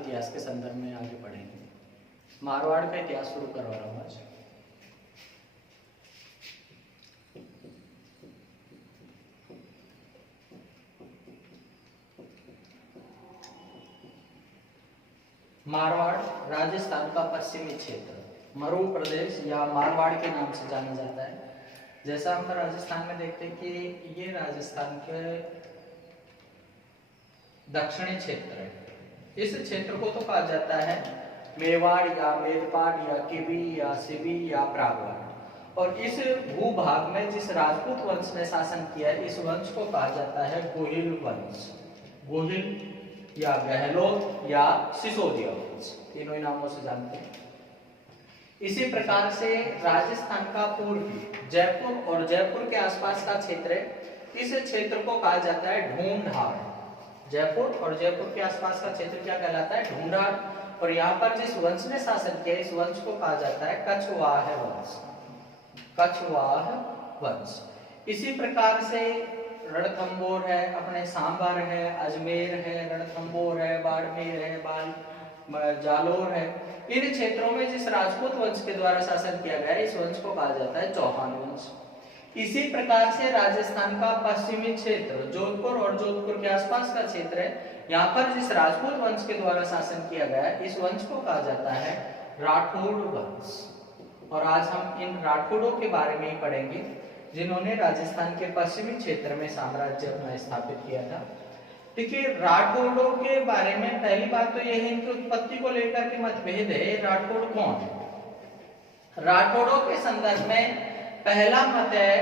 इतिहास के संदर्भ में आगे बढ़ेंगे। मारवाड़ का इतिहास शुरू करवा रहा हूँ आज। मारवाड़ राजस्थान का पश्चिमी क्षेत्र, मरू प्रदेश या मारवाड़ के नाम से जाना जाता है। जैसा हम राजस्थान में देखते हैं कि ये राजस्थान के दक्षिणी क्षेत्र है। इस क्षेत्र को तो कहा जाता है मेवाड़ या मेरपाट या किबी या सिबी या प्रागवाड़। और इस भूभाग में जिस राजपूत वंश ने शासन किया है, इस वंश को कहा जाता है गोहिल वंश। गोहिल या गहलोत या सिसोदिया वंश, तीनों ही नामों से जानते हैं। इसी प्रकार से राजस्थान का पूर्वी जयपुर और जयपुर के आसपास का क्षेत्र है, इस क्षेत्र को कहा जाता है ढूंढाड़। जयपुर और जयपुर के आसपास का क्षेत्र क्या कहलाता है? ढूंढाड़। और यहाँ पर जिस वंश ने शासन किया, इस वंश को कहा जाता है कछवाह वंश। कछवाह वंश। इसी प्रकार से रणथंबोर है, अपने सांभर है, अजमेर है, रणथंबोर है, बाड़मेर है, जालोर है। इन क्षेत्रों में जिस राजपूत वंश के द्वारा शासन किया गया, इस वंश को कहा जाता है चौहान वंश। इसी प्रकार से राजस्थान का पश्चिमी क्षेत्र, जोधपुर और जोधपुर के आसपास का क्षेत्र है, यहाँ पर जिस राजपूत वंश के द्वारा शासन किया गया है, इस वंश को कहा जाता है राठौड़ वंश। और आज हम इन राठौड़ों के बारे में ही पढ़ेंगे, जिन्होंने राजस्थान के पश्चिमी क्षेत्र में साम्राज्य अपना स्थापित किया था। देखिए, राठौड़ों के बारे में पहली बात तो यह है कि उत्पत्ति को लेकर के मतभेद है। राठौड़ कौन है? राठौड़ों के संदर्भ में पहला मत है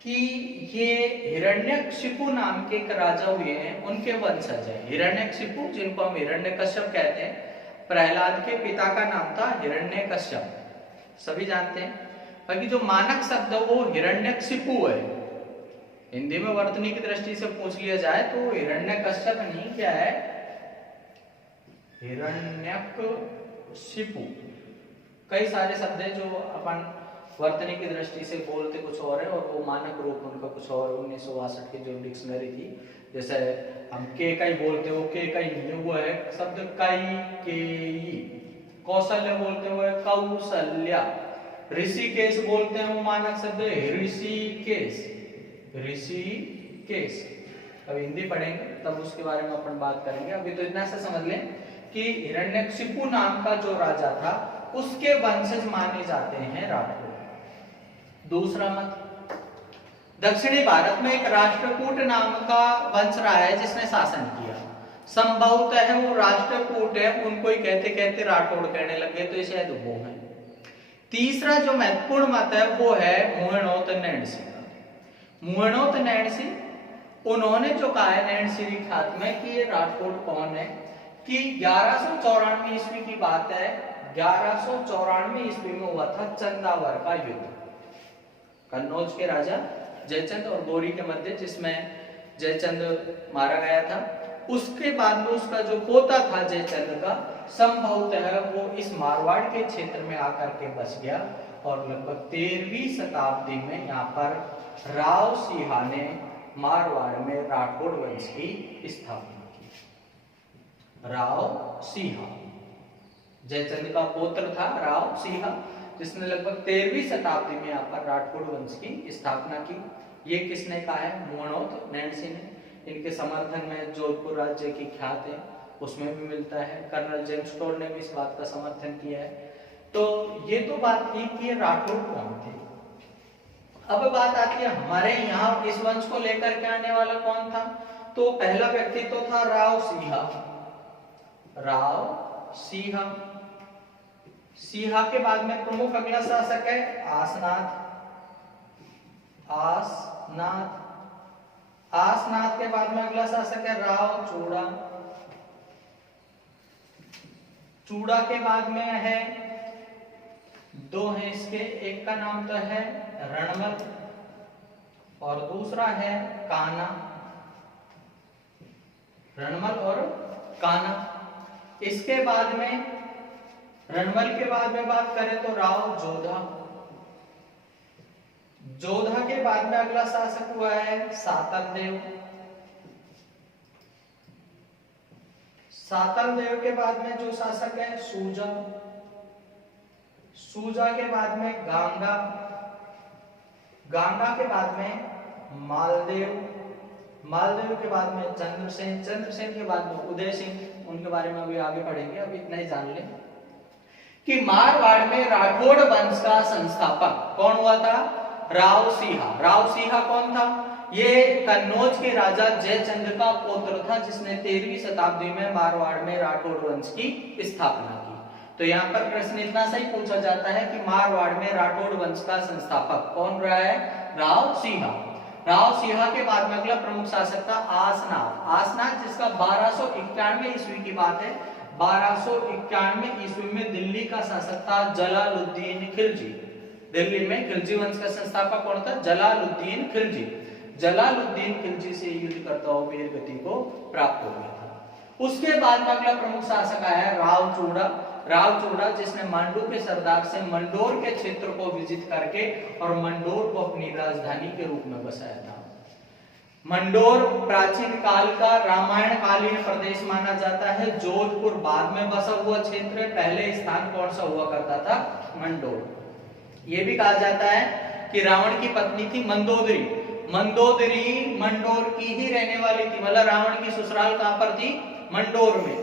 कि ये हिरण्यकशिपु नाम के एक राजा हुए हैं, उनके वंशज हैं। हिरण्यकशिपु, जिनको हम हिरण्यकश्यप कहते हैं, प्रहलाद के पिता का नाम था हिरण्यकश्यप, सभी जानते हैं। बाकी जो मानक शब्द है वो हिरण्यकशिपु है। हिंदी में वर्तनी की दृष्टि से पूछ लिया जाए तो हिरण्यकश्यप नहीं, क्या है? हिरण्यकशिपु। कई सारे शब्द है जो अपन वर्तनी की दृष्टि से बोलते कुछ और है और वो मानक रूप उनका कुछ और। 1962 की जो डिक्शनरी थी, जैसे हम के कई बोलते हो, के कई नहीं, वो है शब्द कई के। कौशल्य बोलते हुए कौशल्या। ऋषिकेश बोलते हैं, वो मानक शब्द है ऋषिकेश। ऋषिकेश। अब हिंदी पढ़ेंगे तब उसके बारे में अपन बात करेंगे। अभी तो इतना सा समझ लें कि हिरण्यकशिपु नाम का जो राजा था, उसके वंशज माने जाते हैं राठौड़। दूसरा मत, दक्षिणी भारत में एक राष्ट्रकूट नाम का वंश रहा है जिसने शासन किया। संभवतः वो राष्ट्रकूट है, उनको ही कहते कहते राठौड़ कहने लगे, तो ये शायद वो है। तीसरा जो महत्वपूर्ण मत है वो है मुहणोत नैणसी का। मुहणोत नैणसी, उन्होंने जो कहा है नैणसी खात में कि ये राठौड़ कौन है, कि 1194 ईस्वी की बात है। 1194 ईस्वी में हुआ था चंदावर का युद्ध, कन्नौज के राजा जयचंद और गौरी के मध्य, जिसमें जयचंद मारा गया था। उसके बाद में उसका जो पोता था जयचंद का, संभवतः वो इस मारवाड़ के क्षेत्र में आकर के बस गया और लगभग 13वीं शताब्दी में यहाँ पर राव सिंहा ने मारवाड़ में राठौड़ वंश की स्थापना की। राव सिंहा जयचंद का पुत्र था, राव सिंहा, जिसने लगभग 13वीं शताब्दी में यहाँ पर राठौड़ वंश की स्थापना की। ये किसने कहा है? मुहणोत नैणसी ने। इनके समर्थन में जोधपुर राज्य की ख्यात है, उसमें भी मिलता है। कर्नल जेम्स टोड ने भी इस बात का समर्थन किया है। तो ये तो बात थी कि राठौड़ कौन थे। अब बात आती है हमारे यहाँ इस वंश को लेकर के आने वाला कौन था। तो पहला व्यक्ति तो था राव सिंहा। राव सिंहा। सिंहा के बाद में प्रमुख अगला शासक है आसनाथ। आसनाथ। आसनाथ के बाद में अगला शासक है राव चूड़ा। चूड़ा के बाद में है, दो हैं इसके, एक का नाम तो है रणमल और दूसरा है कान्हा। रणमल और कान्हा। इसके बाद में, रणमल के बाद में बात करें तो राव जोधा। जोधा के बाद में अगला शासक हुआ है सातरदेव। सातल देव के बाद में जो शासक है सूजा, सूजा के बाद में गांगा, गांगा के बाद में मालदेव, मालदेव के बाद में चंद्रसेन, चंद्रसेन के बाद में उदय सिंह। उनके बारे में अभी आगे पढ़ेंगे, अब इतना ही जान लें कि मारवाड़ में राठौड़ वंश का संस्थापक कौन हुआ था? राव सिंहा। राव सिंहा कौन था? ये कन्नौज के राजा जयचंद का पुत्र था, जिसने 13वीं शताब्दी में मारवाड़ में राठौड़ वंश की स्थापना की। तो यहाँ पर प्रश्न इतना सही पूछा जाता है कि मारवाड़ में राठौड़ वंश का संस्थापक कौन रहा है? राव सिंहा। राव सिंहा के बाद में अगला प्रमुख शासक था आसनाथ। आसनाथ जिसका 1291 ईस्वी की बात है, 1291 ईस्वी में दिल्ली का शासक था जलालुद्दीन खिलजी। दिल्ली में खिलजी वंश का संस्थापक कौन था? जलालुद्दीन खिलजी। जलालुद्दीन खिलजी से युद्ध करता हुआ वीर गति को प्राप्त हो गया था। उसके बाद में अगला प्रमुख शासक आया राव चूड़ा। राव चूड़ा जिसने मांडू के सरदार से मंडोर के क्षेत्र को विजित करके और मंडोर को अपनी राजधानी के रूप में बसाया था। मंडोर प्राचीन काल का रामायण कालीन प्रदेश माना जाता है। जोधपुर बाद में बसा हुआ क्षेत्र, पहले स्थान कौन सा हुआ करता था? मंडोर। यह भी कहा जाता है कि रावण की पत्नी थी मंदोदरी। मंदोदरी मंडोर की ही रहने वाली थी, मतलब रावण की ससुराल कहां पर थी? मंडोर में।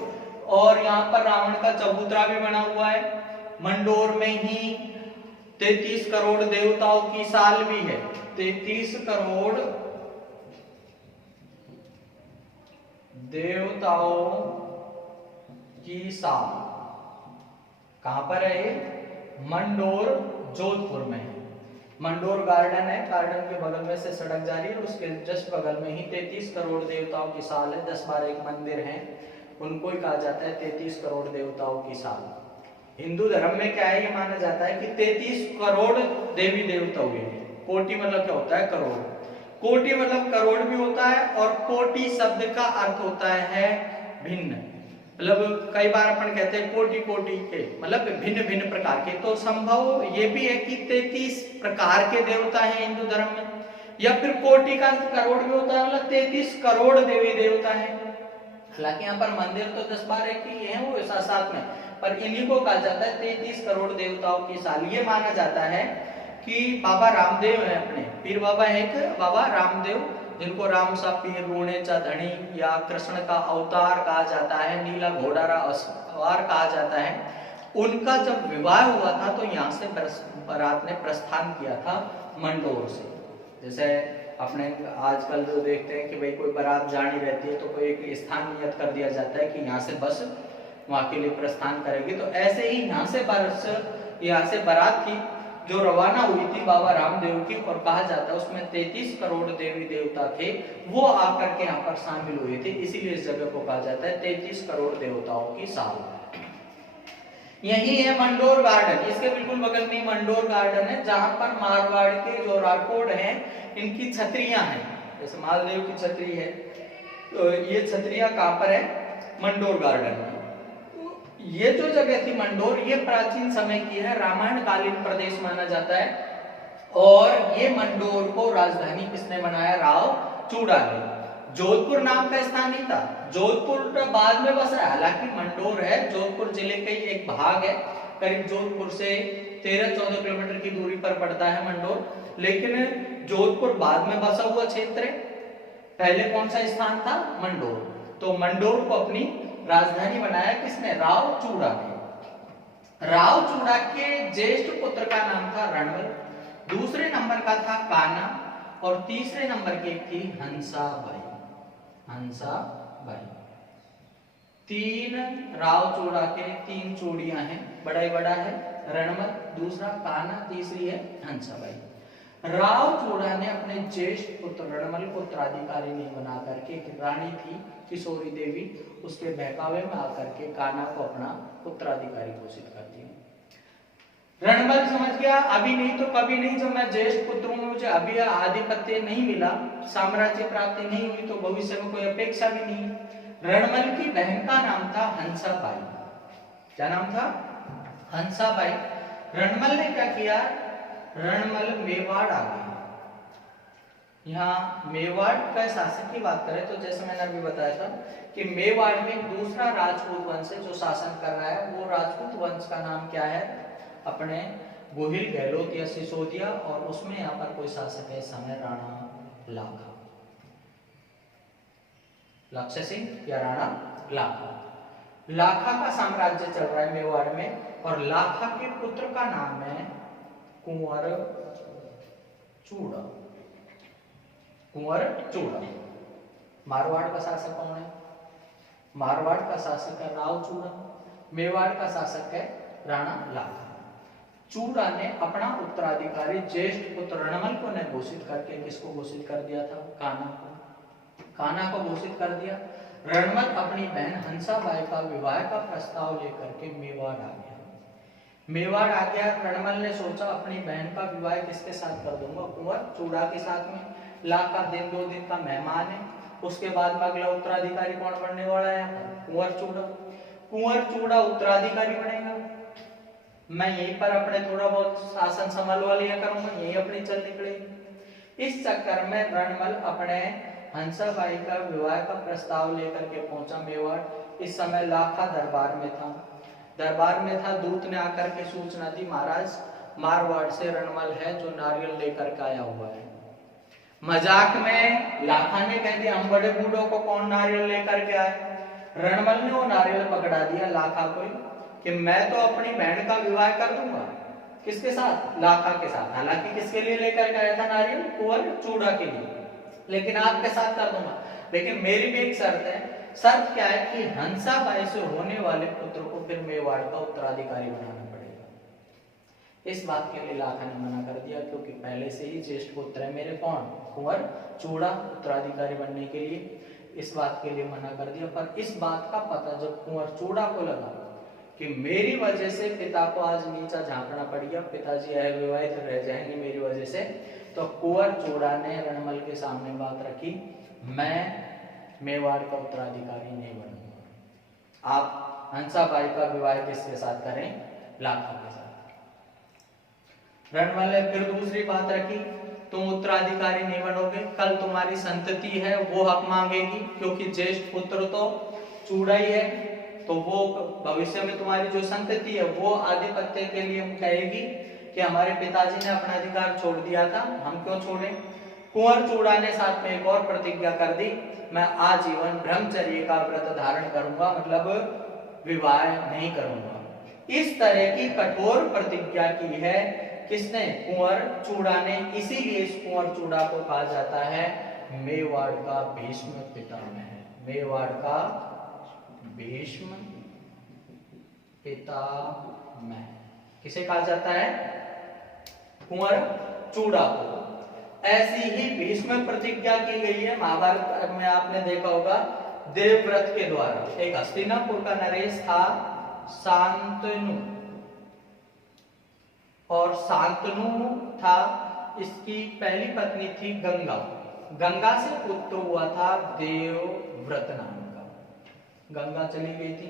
और यहाँ पर रावण का चबूतरा भी बना हुआ है। मंडोर में ही 33 करोड़ देवताओं की साल भी है। 33 करोड़ देवताओं की साल कहां पर है? मंडोर जोधपुर में है। मंडोर गार्डन है, गार्डन के बगल में से सड़क जा रही है, उसके जस्ट बगल में ही 33 करोड़ देवताओं की साल है। 10-12 एक मंदिर हैं, उनको ही कहा जाता है 33 करोड़ देवताओं की साल। हिंदू धर्म में क्या है? ये माना जाता है कि 33 करोड़ देवी देवता हुए हैं। कोटि मतलब क्या होता है? करोड़। कोटि मतलब करोड़ भी होता है, और कोटि शब्द का अर्थ होता है भिन्न। मतलब कई बार अपन कहते हैं कोटि कोटि के, मतलब भिन्न भिन्न प्रकार के। तो संभव ये भी है कि 33 प्रकार के देवता हैं हिंदू धर्म में, या फिर कोटि का अर्थ करोड़ भी होता है, मतलब 33 करोड़ देवी देवता हैं। हालांकि यहाँ पर मंदिर तो 10-12 की है वो साथ में, पर इन्हीं को कहा जाता है 33 करोड़ देवताओं की साल। ये माना जाता है कि बाबा रामदेव है, अपने पीर बाबा है एक बाबा रामदेव, जिनको राम सा पीर रोणे चा धनी या कृष्ण का अवतार कहा जाता है, नीला घोड़ारा अवतार कहा जाता है। उनका जब विवाह हुआ था तो यहाँ से बारात ने प्रस्थान किया था मंडोर से। जैसे अपने आजकल जो देखते हैं कि भाई कोई बारात जानी रहती है तो कोई एक स्थान नियत कर दिया जाता है कि यहाँ से बस वहां के लिए प्रस्थान करेगी, तो ऐसे ही यहाँ से बारात थी जो रवाना हुई थी बाबा रामदेव की, और कहा जाता है उसमें 33 करोड़ देवी देवता थे, वो आकर के यहाँ पर शामिल हुए थे, इसीलिए इस जगह को कहा जाता है 33 करोड़ देवताओं की साल। यही है मंडोर गार्डन, इसके बिल्कुल बगल में मंडोर गार्डन है, जहां पर मारवाड़ के जो राठौड़ हैं इनकी छतरियां हैं। जैसे मालदेव की छतरी है, तो ये छतरियां कहां पर है? मंडोर गार्डन में। ये जो जगह थी मंडोर, ये प्राचीन समय की है, रामायण कालीन प्रदेश माना जाता है। और ये मंडोर को राजधानी किसने बनाया? राव चूड़ा ने। जोधपुर नाम का स्थान नहीं था, जोधपुर बाद में बसा है। हालांकि मंडोर है जोधपुर जिले का ही एक भाग है, करीब जोधपुर से 13-14 किलोमीटर की दूरी पर पड़ता है मंडोर, लेकिन जोधपुर बाद में बसा हुआ क्षेत्र है। पहले कौन सा स्थान था? मंडोर। तो मंडोर को अपनी राजधानी बनाया किसने? राव चूड़ा ने। राव चूड़ा के ज्येष्ठ पुत्र का नाम था रणवल, दूसरे नंबर का था काना, और तीसरे नंबर की थी हंसाबाई। हंसाबाई। 3 राव चूड़ा के 3 चूड़ियां हैं, बड़ा ही बड़ा है रणवल, दूसरा काना, तीसरी है हंसाबाई। राव चूड़ा ने अपने ज्येष्ठ पुत्र रणवल को उत्तराधिकारी नहीं बना करके, एक रानी थी किशोरी देवी, उसके बहकावे में आकर के काना को अपना उत्तराधिकारी घोषित कर दिया। रणवल समझ गया अभी नहीं तो कभी नहीं, जब मैं ज्येष्ठ पुत्र हूं, मुझे अभी आधिपत्य नहीं मिला, साम्राज्य प्राप्ति नहीं हुई, तो भविष्य में कोई अपेक्षा भी नहीं। रणवल की बहन का नाम था हंसाबाई। क्या नाम था? हंसाबाई। रणवल ने क्या किया? रणवल मेवाड़ आ गई। यहाँ मेवाड़ का शासक की बात करें तो जैसे मैंने अभी बताया था कि मेवाड़ में दूसरा राजपूत वंश है जो शासन कर रहा है। वो राजपूत वंश का नाम क्या है? अपने गोहिल, गहलोत या सिसोदिया। और उसमें यहाँ पर कोई शासक है, समय राणा लाखा, लक्ष्य सिंह या राणा लाखा। लाखा का साम्राज्य चल रहा है मेवाड़ में, और लाखा के पुत्र का नाम है कुंवर चूड़ा। कुंवर चूड़ा। मारवाड़ का शासक कौन है? मारवाड़ का शासक है राव चूड़ा। मेवाड़ का शासक है राणा लाखा। चूड़ा ने अपना उत्तराधिकारी ज्येष्ठ पुत्र रणमल को ने घोषित करके किसको घोषित कर दिया था? कान्हा को। कान्हा को घोषित कर दिया। रणमल अपनी बहन हंसाबाई का विवाह का प्रस्ताव लेकर के मेवाड़ आ गया। मेवाड़ आ गया। रणमल ने सोचा अपनी बहन का विवाह किसके साथ कर दूंगा? कुंवर चूड़ा के साथ में। लाखा दिन 2 दिन का मेहमान है। उसके बाद में अगला उत्तराधिकारी कौन बनने वाला है? कुंवर चूड़ा। कुंवर चूड़ा उत्तराधिकारी बनेगा। मैं यहीं पर अपने थोड़ा बहुत शासन संभालवा लिया करूंगा, यही अपनी चल निकलेगी। इस चक्कर में रणमल अपने हंसाबाई का विवाह का प्रस्ताव लेकर के पहुंचा मेवाड़। इस समय लाखा दरबार में था। दूत ने आकर के सूचना दी, महाराज मारवाड़ से रणमल है जो नारियल लेकर के आया हुआ है। मजाक में लाखा ने कह दिया हम बड़े बूढ़ों को कौन नारियल लेकर के आए? रणमल ने वो नारियल पकड़ा दिया लाखा को कि मैं तो अपनी बहन का विवाह कर दूंगा। किसके साथ? लाखा के साथ। हालांकि किसके लिए लेकर के आया था नारियल? कुंवर चूड़ा के लिए। लेकिन आपके साथ कर दूंगा, लेकिन मेरी भी एक शर्त है। शर्त क्या है कि हंसाबाई से होने वाले पुत्र को फिर मेवाड़ का उत्तराधिकारी बनाना पड़ेगा। इस बात के लिए लाखा ने मना कर दिया, क्योंकि पहले से ही ज्येष्ठ पुत्र है मेरे कौन? कुंवर चूड़ा, उत्तराधिकारी बनने के लिए। इस बात के लिए मना कर दिया। पर इस बात का पता जब कुंवर चूड़ा को लगा कि मेरी वजह से पिता को आज नीचा झांकना पड़ गया, पिताजी अविवाहित रह जाएंगे मेरी वजह से, तो कुंवर चूड़ा ने रणमल के सामने बात रखी, मैं मेवाड़ का उत्तराधिकारी नहीं बनूंगा। आप हंसाबाई का विवाह किसके साथ करें? लाखा के साथ। रणमल ने फिर दूसरी बात रखी, तुम उत्तराधिकारी नहीं बनोगे, कल तुम्हारी संतति है वो हक मांगेगी, क्योंकि ज्येष्ठ पुत्र तो चूड़ा ही है, तो वो भविष्य में तुम्हारी जो संतति है वो आधिपत्य के लिए कहेगी कि हमारे पिताजी ने अपना अधिकार छोड़ दिया था, हम क्यों छोड़े। कुंवर चूड़ा ने साथ में एक और प्रतिज्ञा कर दी, मैं आजीवन ब्रह्मचर्य का व्रत धारण करूंगा, मतलब विवाह नहीं करूंगा। इस तरह की कठोर प्रतिज्ञा की है किसने? कुंवर चूड़ा ने। इसीलिए इस कुंवर चूड़ा को कहा जाता है मेवाड़ का भीष्म पितामह। मेवाड़ का भीष्म पितामह किसे कहा जाता है? कुंवर चूड़ा को। ऐसी ही भीष्म प्रतिज्ञा की गई है महाभारत में, आपने देखा होगा देवव्रत के द्वारा। एक हस्तिनापुर का नरेश था शांतनु, और शांतनु था, इसकी पहली पत्नी थी गंगा। गंगा से पुत्र हुआ था देवव्रत नाम का। गंगा चली गई थी।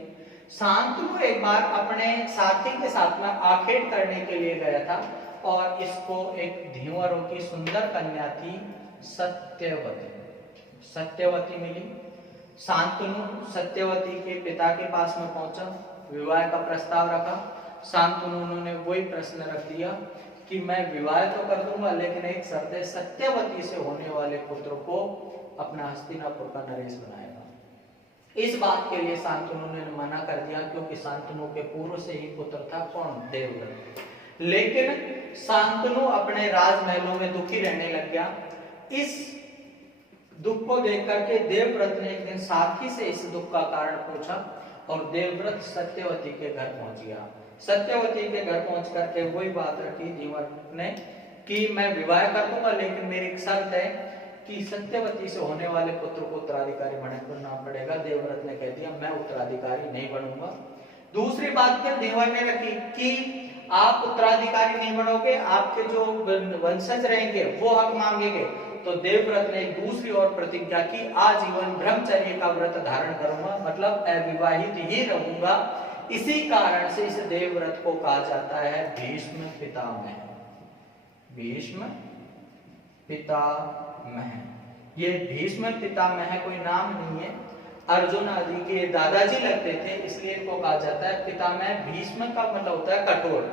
शांतनु एक बार अपने साथी के साथ में आखेट करने के लिए गया था, और इसको एक धीवरों की सुंदर कन्या थी सत्यवती। सत्यवती मिली। शांतनु सत्यवती के पिता के पास में पहुंचा, विवाह का प्रस्ताव रखा। शांतनु ने वही प्रश्न रख दिया कि मैं विवाह तो कर दूंगा, लेकिन एक शर्त है, सत्यवती से होने वाले पुत्र को अपना हस्तिनापुर का नरेश बनाएगा। इस बात के लिए शांतनु ने मना कर दिया, क्योंकि शांतनु के पूर्व से ही पुत्र था कौन? देवव्रत। लेकिन शांतनु अपने राजमहलों में दुखी रहने लग गया। इस दुख को देख करके देवव्रत ने एक दिन साथी से इस दुख का कारण पूछा, और देवव्रत सत्यवती के घर पहुंच गया। सत्यवती के घर पहुंच करके वही बात रखी धीवर ने कि मैं विवाह कर दूंगा, लेकिन मेरी एक शर्त है कि सत्यवती से होने वाले पुत्र को उत्तराधिकारी बनना पड़ेगा। देवव्रत ने कह दिया मैं उत्तराधिकारी नहीं बनूंगा। दूसरी बात क्या देवर ने रखी कि आप उत्तराधिकारी नहीं बनोगे, आपके जो वंशज रहेंगे वो हक मांगेंगे। तो देवव्रत ने एक दूसरी और प्रतिज्ञा की, आजीवन ब्रह्मचर्य का व्रत धारण करूंगा, मतलब अविवाहित ही रहूंगा। इसी कारण से इस देवव्रत को कहा जाता है भीष्म पितामह। भीष्म पितामह। ये भीष्म पितामह कोई नाम नहीं है, अर्जुन आदि के दादाजी लगते थे, इसलिए इनको कहा जाता है पितामह। भीष्म का मतलब होता है कठोर।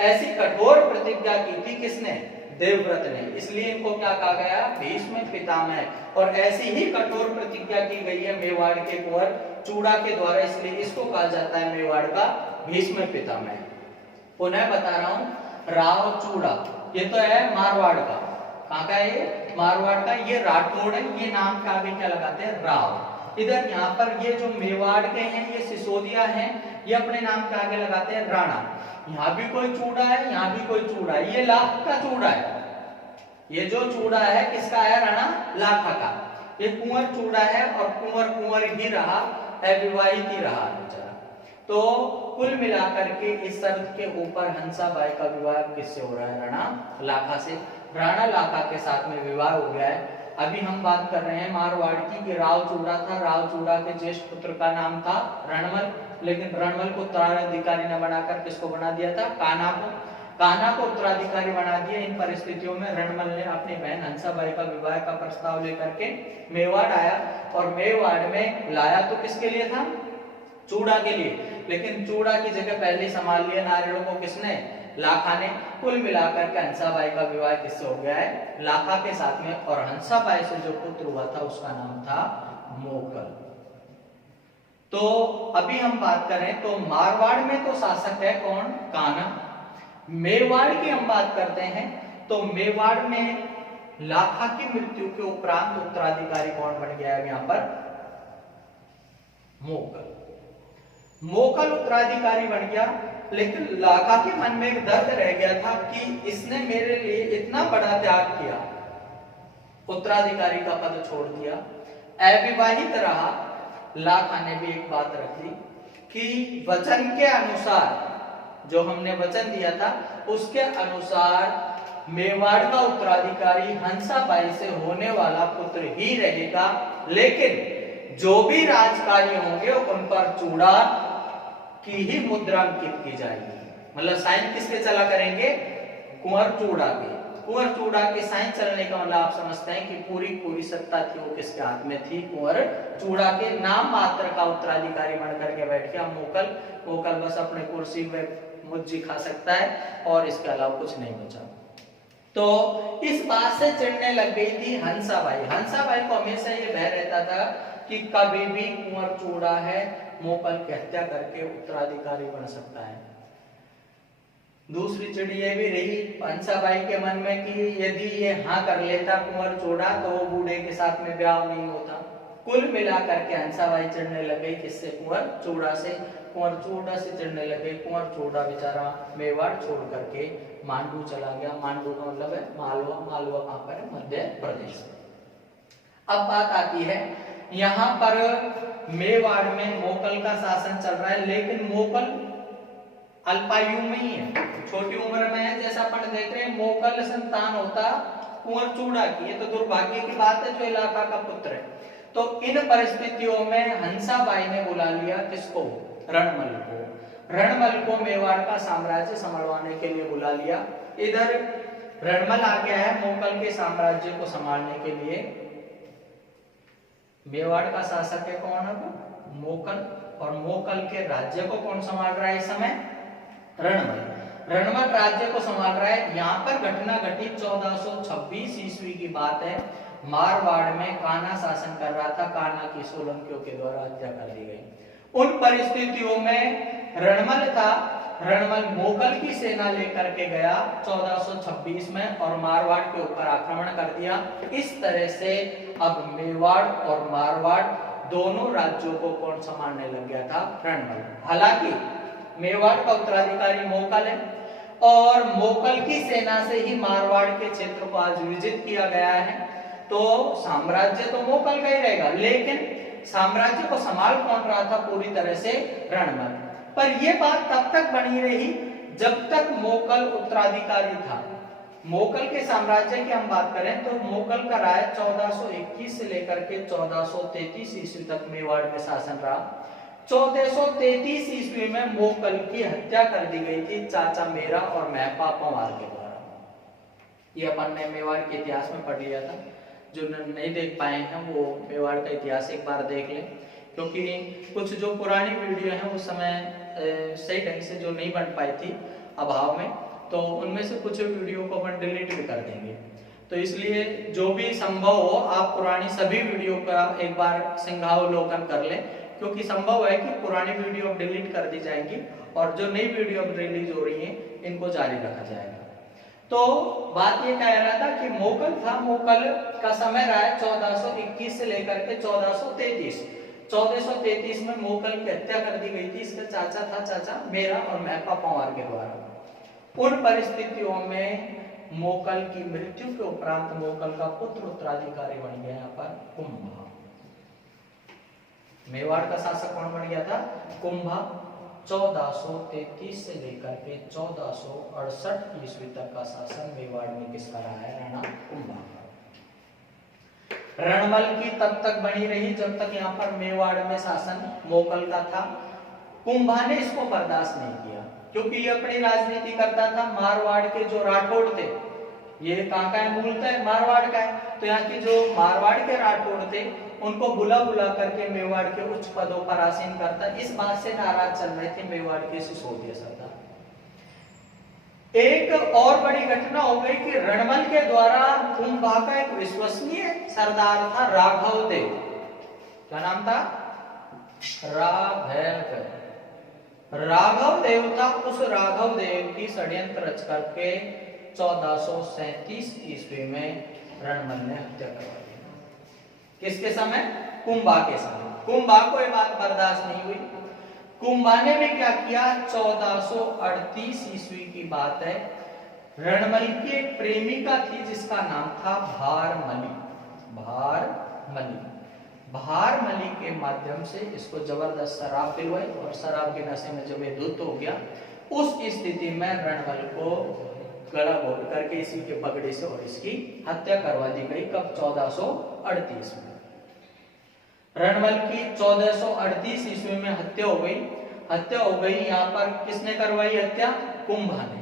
ऐसी कठोर प्रतिज्ञा की थी किसने? देवव्रत ने, इसलिए इनको क्या कहा गया? भीष्म पितामह। और ऐसी ही कठोर प्रतिज्ञा की गई है मेवाड़ के कुंवर चूड़ा के द्वारा, इसलिए इसको कहा जाता है मेवाड़ का भीष्म पितामह। पुनः बता रहा हूं, राव चूड़ा ये तो है मारवाड़ का। कहां का ये? मारवाड़ का। ये राठौड़ है, ये नाम का आगे क्या लगाते हैं? राव। इधर यहाँ पर ये जो मेवाड़ के हैं, ये सिसोदिया हैं, ये अपने नाम के आगे लगाते हैं राणा। यहाँ भी कोई चूड़ा है, यहाँ भी कोई चूड़ा है, ये लाख का चूड़ा है। ये जो चूड़ा है किसका है? राणा लाखा का। ये कुंवर चूड़ा है, और कुंवर कुंवर ही रहा, अविवाहित ही रहा बेचारा। तो कुल मिलाकर के इस शब्द के ऊपर हंसाबाई का विवाह किससे हो रहा है? राणा लाखा से। राणा लाखा के साथ में विवाह हो गया है। अभी हम बात कर रहे हैं मारवाड़ की कि राव चूड़ा था। राव चूड़ा के ज्येष्ठ पुत्र का नाम था रणमल, लेकिन रणमल को उत्तराधिकारी न बनाकर किसको बना दिया था? कान्हा को। कान्हा को उत्तराधिकारी बना दिया। इन परिस्थितियों में रणमल ने अपनी बहन हंसाबाई का विवाह का प्रस्ताव लेकर के मेवाड़ आया, और मेवाड़ में लाया तो किसके लिए था? चूड़ा के लिए। लेकिन चूड़ा की जगह पहले संभाल लिया नारियों को किसने? लाखा ने। कुल मिलाकर के हंसाबाई का विवाह किससे हो गया है? लाखा के साथ में। और हंसाबाई से जो पुत्र हुआ था उसका नाम था मोकल। तो अभी हम बात करें तो मारवाड़ में तो शासक है कौन? कान्हा। मेवाड़ की हम बात करते हैं तो मेवाड़ में लाखा की मृत्यु के उपरांत उत्तराधिकारी कौन बन गया है? यहाँ पर मोकल। मोकल उत्तराधिकारी बन गया, लेकिन लाखा के मन में एक दर्द रह गया था कि इसने मेरे लिए इतना बड़ा त्याग किया, उत्तराधिकारी का पद छोड़ दिया, अविवाहित रहा। लाखा ने भी एक बात रखी कि वचन के अनुसार, जो हमने वचन दिया था उसके अनुसार मेवाड़ का उत्तराधिकारी हंसाबाई से होने वाला पुत्र ही रहेगा, लेकिन जो भी राजकार्य होंगे उन पर चूड़ा की ही मुद्रा अंकित की जाएगी। मतलब साइन किसके चला करेंगे? कुंवर चूड़ा के। कुंवर चूड़ा के साइन चलने का मतलब आप समझते हैं कि पूरी पूरी सत्ता थी वो किसके हाथ में थी? कुंवर चूड़ा के। नाम मात्र का उत्तराधिकारी बनकर के बैठ गया मोकल। मोकल बस अपने कुर्सी में मुज्जी खा सकता है और इसके अलावा कुछ नहीं बचा। तो इस बात से चिढ़ने लग गई थी हंसाबाई। हंसाबाई को हमेशा ये भय रहता था कि कभी भी कुंवर चूड़ा है मोकल की हत्या करके उत्तराधिकारी बन सकता है। दूसरी चिड़ी ये भी रही हंसाबाई के मन में कि यदि ये हाँ कर लेता कुंवर चूड़ा तो वो बूढ़े के साथ में ब्याह नहीं होता। कुल मिलाकर के हंसाबाई चिढ़ने लग गई किससे? कुंवर चूड़ा से। कुंवर चूड़ा से चिढ़ने लगे। कुंवर चूड़ा बेचारा मेवाड़ छोड़ करके मांडू चला गया। मांडू का मतलब है मालवा। मालवा कहां पर है? मध्य प्रदेश। अब बात आती है यहाँ पर मेवाड़ में मोकल का शासन चल रहा है, लेकिन मोकल अल्पायु में ही है, छोटी उम्र में है। जैसा अपन देख रहे हैं मोकल संतान होता कुंवर चूड़ा की, ये तो दुर्भाग्य की बात है जो इलाका का पुत्र है। तो इन परिस्थितियों में हंसाबाई ने बुला लिया किसको? रणमल को। रणमल को मेवाड़ का साम्राज्य संभालने के लिए बुला लिया। इधर रणमल आ गया है मोकल के साम्राज्य को संभालने के लिए। मेवाड़ का शासक है कौन? अब मोकल। और मोकल के राज्य को कौन संभाल रहा है इस समय? रणमल। रणमल राज्य को संभाल रहा है। यहाँ पर घटना घटी 1426 ईस्वी की बात है। मारवाड़ में कान्हा शासन कर रहा था। कान्हा की सोलंकियों के द्वारा हत्या कर दी गई। उन परिस्थितियों में रणमल था। रणमल मोकल की सेना लेकर के गया 1426 में और मारवाड़ के ऊपर आक्रमण कर दिया। इस तरह से अब मेवाड़ और मारवाड़ दोनों राज्यों को कौन संभालने लग गया था? रणमल। हालांकि मेवाड़ का उत्तराधिकारी मोकल है और मोकल की सेना से ही मारवाड़ के क्षेत्र को आज विजित किया गया है। तो साम्राज्य तो मोकल का ही रहेगा, लेकिन साम्राज्य को संभाल कौन रहा था पूरी तरह से? रणमल। पर यह बात तब तक बनी रही जब तक मोकल उत्तराधिकारी था। मोकल के साम्राज्य की हम बात करें तो मोकल का राज 1421 से लेकर के 1433 ईस्वी तक मेवाड़ में शासन रहा। 1433 ईस्वी में मोकल की हत्या कर दी गई थी चाचा मेरा और महपा पंवार के द्वारा। ये अपन ने मेवाड़ के इतिहास में पढ़ लिया था। जो नहीं देख पाए हैं वो मेवाड़ का इतिहास एक बार देख लें, क्योंकि कुछ जो पुरानी वीडियो हैं उस समय सही ढंग से जो नहीं बन पाई थी अभाव में, तो उनमें से कुछ वीडियो को अपन डिलीट भी कर देंगे। तो इसलिए जो भी संभव हो आप पुरानी सभी वीडियो का एक बार सिंहावलोकन कर लें, क्योंकि संभव है कि पुरानी वीडियो डिलीट कर दी जाएंगी और जो नई वीडियो रिलीज हो रही है इनको जारी रखा जाएगा। तो बात ये कह रहा था कि मोकल था, मोकल का समय रहा है 1421 से लेकर के 1433। 1433 में मोकल की हत्या कर दी गई थी। इसका चाचा था चाचा मेरा और महपा पंवार के द्वारा। उन परिस्थितियों में मोकल की मृत्यु के उपरांत मोकल का पुत्र उत्तराधिकारी बन गया यहाँ पर कुंभा। मेवाड़ का शासक कौन बन गया था? कुंभा। 1433 से लेकर के 1468 ईस्वी तक का शासन मेवाड़ में किसका रहा है? राणा कुंभा का। रणमल की तब तक बनी रही जब तक यहाँ पर मेवाड़ में शासन मोकल का था। कुंभा ने इसको बर्दाश्त नहीं किया, क्योंकि ये अपनी राजनीति करता था। मारवाड़ के जो राठौड़ थे, ये कहाँ का है? मूलतः मारवाड़ का है। तो यहाँ की जो मारवाड़ के राठौड़ थे उनको बुला बुला करके मेवाड़ के उच्च पदों पर आसीन करता। इस बात से नाराज चल रहे थे मेवाड़ के सिसोदिया सरदार। एक और बड़ी घटना हो गई कि रणमल के द्वारा कुंभा का एक विश्वसनीय सरदार था राघव देव। क्या नाम था? राघव देव था। उस राघव देव की षड्यंत्र रच करके 1437 ईस्वी में रणमल ने हत्या करवा दी। किसके समय? कुंभा के समय। कुंभा को ये बात बर्दाश्त नहीं हुई। कुंभा ने भी क्या किया? 1438 ईस्वी की बात है। रणमल की एक प्रेमिका थी जिसका नाम था भारमली। भारमली के माध्यम से इसको जबरदस्त शराब पिलवाई और शराब के नशे में जब ये धुत हो गया, उस स्थिति में रणमल को गला घोट करके इसी के पगड़ी से और इसकी हत्या करवा दी गई। कब? 1438 में। रणमल की 1438 ईस्वी में हत्या हो गई। यहाँ पर किसने करवाई हत्या? कुंभा ने।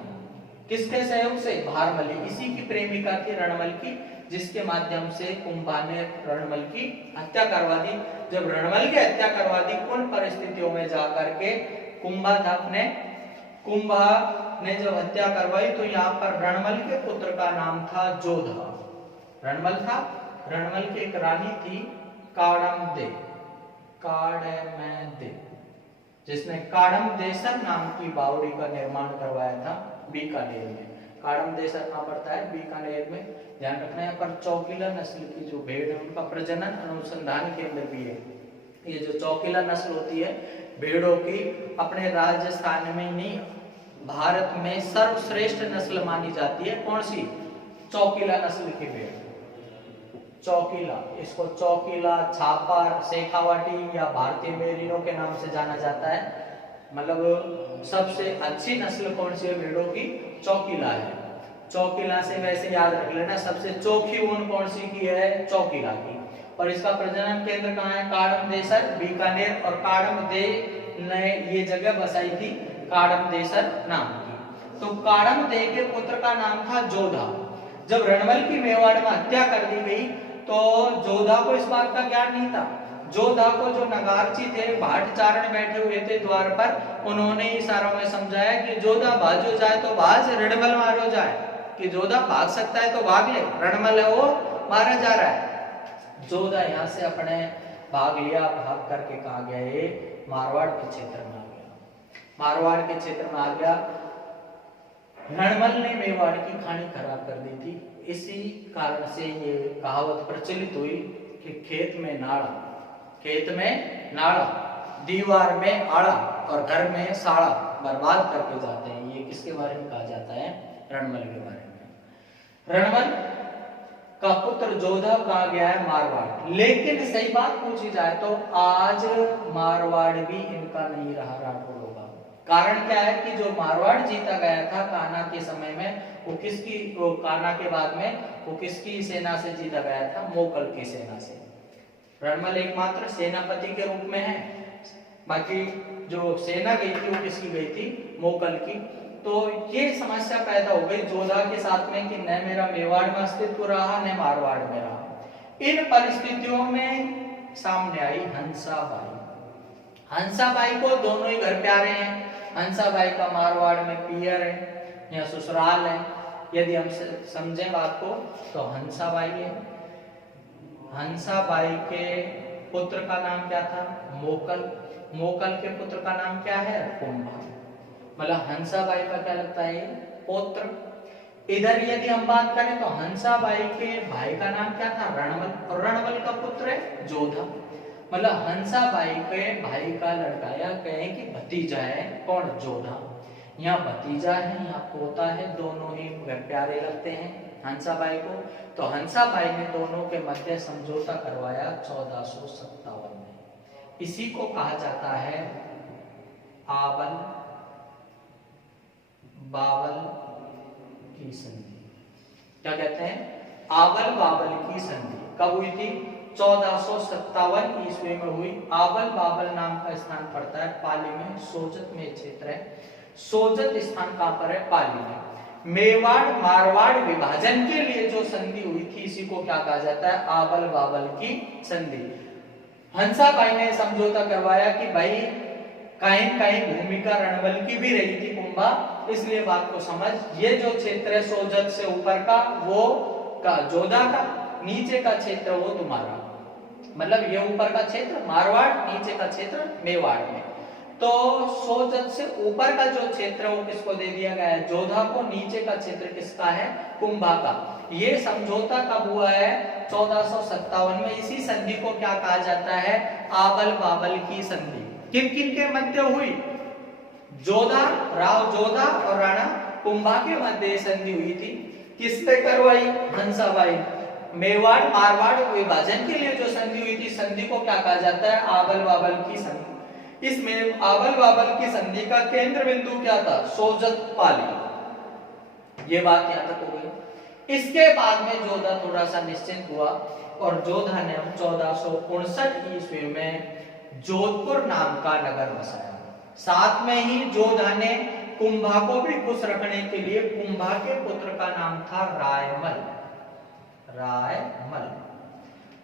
किसके सहयोग से? भारमली, इसी की प्रेमिका थी रणमल की, जिसके माध्यम से कुंभा ने रणमल की हत्या करवा दी। जब रणमल की हत्या करवा दी, उन परिस्थितियों में जाकर के कुंभा ने जब हत्या करवाई तो यहाँ पर रणमल के पुत्र का नाम था जोधा। रणमल की एक रानी थी काड़मदे, जिसने काड़मदेसर नाम की बावड़ी का निर्माण करवाया था बीकानेर में। काड़मदेसर कहाँ पड़ता है? बीकानेर में। ध्यान रखना है पर चौकीला नस्ल की जो भेड़ है उनका प्रजनन अनुसंधान केंद्र भी है। ये जो चौकीला नस्ल होती है भेड़ों की, अपने राजस्थान में नहीं भारत में सर्वश्रेष्ठ नस्ल मानी जाती है। कौन सी? चौकीला नस्ल की भेड़। चौकीला, इसको चौकीला, छापर, शेखावाटी या भारतीय मेरिनो के नाम से जाना जाता है। मतलब सबसे अच्छी नस्ल कौन सी है भेड़ों की? चौकीला है। चौकीला से वैसे याद रख लेना, सबसे चोखी ऊन कौन सी की है? चौकीला की। और इसका प्रजनन केंद्र कहाँ है? काड़मदेसर, बीकानेर। और काड़मदे ने ये जगह बसाई थी काड़मदेसर नाम की। तो काड़मदे के पुत्र का नाम था जोधा। जब रणमल की मेवाड़ में हत्या कर दी गई तो जोधा को इस बात का ज्ञान नहीं था। जोधा को जो नगारची थे, भाट चारण बैठे हुए थे द्वार पर, उन्होंने इशारों में समझाया कि जोधा भाजो जाए तो भाज, रणमल मारो जाए। कि जोधा भाग सकता है तो भाग ले, रणमल है वो मारा जा रहा है। जोधा यहाँ से अपने भाग लिया। भाग करके कहा गया? ये मारवाड़ के क्षेत्र में आ गया। मारवाड़ के क्षेत्र में आ गया। रणमल ने मेवाड़ की खानी खराब कर दी थी। इसी कारण से ये कहावत प्रचलित हुई कि खेत में नाड़ा, दीवार में आड़ा और घर में साड़ा बर्बाद करके जाते हैं। ये किसके बारे में कहा जाता है? रणमल के बारे में। रणमल का पुत्र जोधा कहा गया है? मारवाड़। लेकिन सही बात पूछी जाए तो आज मारवाड़ भी इनका नहीं रहा, राठौड़ों का। कारण क्या है कि जो मारवाड़ जीता गया था कान्हा के समय में, वो कान्हा के बाद में वो किसकी सेना से जीता गया था? मोकल की सेना से। रणमल एकमात्र सेनापति के रूप में है, बाकी जो सेना गई थी वो किसकी गई थी? मोकल की। तो ये समस्या पैदा हो गई जोधा के साथ में कि न मेरा मेवाड़ में अस्तित्व रहा न मारवाड़ में रहा। इन परिस्थितियों में सामने आई हंसाबाई। हंसाबाई को दोनों ही घर प्यारे हैं। हंसाबाई का मारवाड़ में पियर है या ससुराल है। यदि हम समझें बात को तो हंसाबाई है। हंसाबाई के पुत्र का नाम क्या था? मोकल। मोकल के पुत्र का नाम क्या है? कुंभा। मतलब हंसाबाई का क्या लगता है? पुत्र। इधर यदि हम बात करें तो हंसाबाई के भाई का नाम क्या था? रणवल। और रणवल का पुत्र है जोधा। मतलब हंसाबाई के भाई का लड़का या कहें कि भतीजा है कौन? जोधा। यहाँ भतीजा है, यहाँ पोता है, दोनों ही प्यारे लगते हैं हंसाबाई को। तो हंसाबाई ने दोनों के मध्य समझौता करवाया 1457 में। इसी को कहा जाता है आवल बावल की संधि। क्या कहते हैं? आवल बावल की संधि कब हुई थी? 1457 ईस्वी में हुई। आवल बावल नाम का स्थान पड़ता है पाली में, सोजत में क्षेत्र है। सोजत स्थान कहां पर है? पाली में। मेवाड़ मारवाड़ विभाजन के लिए जो संधि हुई थी इसी को क्या कहा जाता है? आवल बावल की संधि। हंसाबाई ने समझौता करवाया कि भाई कहीं कहीं भूमिका रणवल की भी रही थी कुंभा, इसलिए बात को समझ। ये जो क्षेत्र है सोजत से ऊपर का वो का जोधा का, नीचे का क्षेत्र वो तुम्हारा। मतलब ये ऊपर का क्षेत्र मारवाड़, नीचे का क्षेत्र मेवाड़ में। तो सोजत से ऊपर का जो क्षेत्र वो किसको दे दिया गया है? जोधा को। नीचे का क्षेत्र किसका है? कुंभा का। ये समझौता कब हुआ है? 1457 में। इसी संधि को क्या कहा जाता है? आवल बावल की संधि। किन किन के मध्य हुई? जोधा, राव जोधा और राणा कुंभा के मध्य संधि हुई थी। किसने करवाई? हंसाबाई। मेवाड़ मारवाड़ विभाजन के लिए जो संधि हुई थी, संधि को क्या कहा जाता है? आवल बावल की संधि। इसमें आवल बावल की संधि का केंद्र बिंदु क्या था? सोजत पाली। ये बात यहां तक हो गई। इसके बाद में जोधा थोड़ा सा निश्चिंत हुआ और जोधा ने 1459 ईस्वी में जोधपुर नाम का नगर बसाया। साथ में ही जोधा ने कुंभा को भी खुश रखने के लिए कुंभा के पुत्र का नाम था रायमल। रायमल।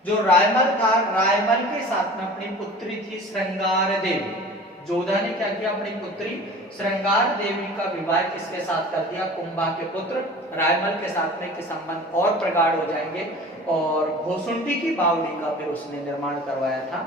जो रायमल था, रायमल के साथ में अपनी पुत्री थी श्रृंगार देवी। जोधा ने क्या किया? अपनी पुत्री श्रृंगार देवी का विवाह किसके साथ कर दिया? कुंभा के पुत्र रायमल के साथ में। के संबंध और प्रगाढ़ हो जाएंगे। और घोसुंडी की बावड़ी का फिर उसने निर्माण करवाया था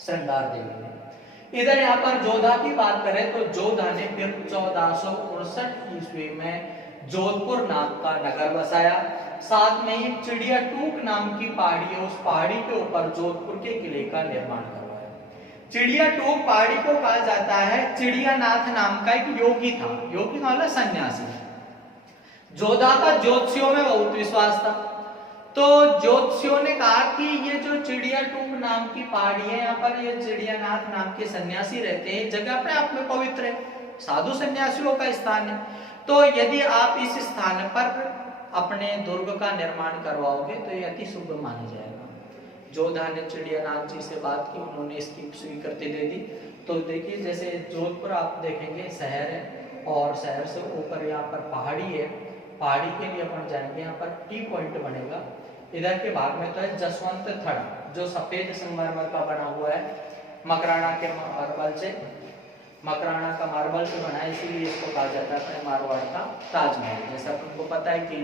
श्रृंगार देवी ने। इधर यहाँ पर जोधा की बात करें तो जोधा ने फिर 1459 ईस्वी में जोधपुर नाम का नगर बसाया। साथ में ही चिड़िया टूक नाम की पहाड़ी है, उस पहाड़ी के ऊपर जोधपुर के किले का निर्माण करवाया। चिड़िया टूक पहाड़ी को कहा जाता है, चिड़ियानाथ नाम का एक योगी था। योगी मतलब सन्यासी। जोधा का ज्योतिषियों में बहुत विश्वास था। तो ज्योतिषियों ने कहा कि ये जो चिड़िया टूक नाम की पहाड़ी है, यहाँ पर ये चिड़ियानाथ नाम के सन्यासी रहते हैं, जगह अपने आप में पवित्र है, साधु सन्यासियों का स्थान है। तो यदि आप इस स्थान पर अपने दुर्ग का निर्माण करवाओगे तो ये अति शुभ माना जाएगा। जोधा ने चिड़ियानाथ जी से बात की, उन्होंने इसकी स्वीकृति दे दी। तो देखिए जैसे जोधपुर आप देखेंगे शहर है और शहर से ऊपर यहाँ पर पहाड़ी है। पहाड़ी के लिए अपन जाएंगे, यहाँ पर टी पॉइंट बनेगा। इधर के भाग में तो है जसवंत थड़ा, जो सफेद संगमरमर का बना हुआ है, मकराना के मार्बल से। मकराना का मार्बल से बना है, इसीलिए इसको कहा जाता है मारवाड़ का ताजमहल। जैसा आपको पता है कि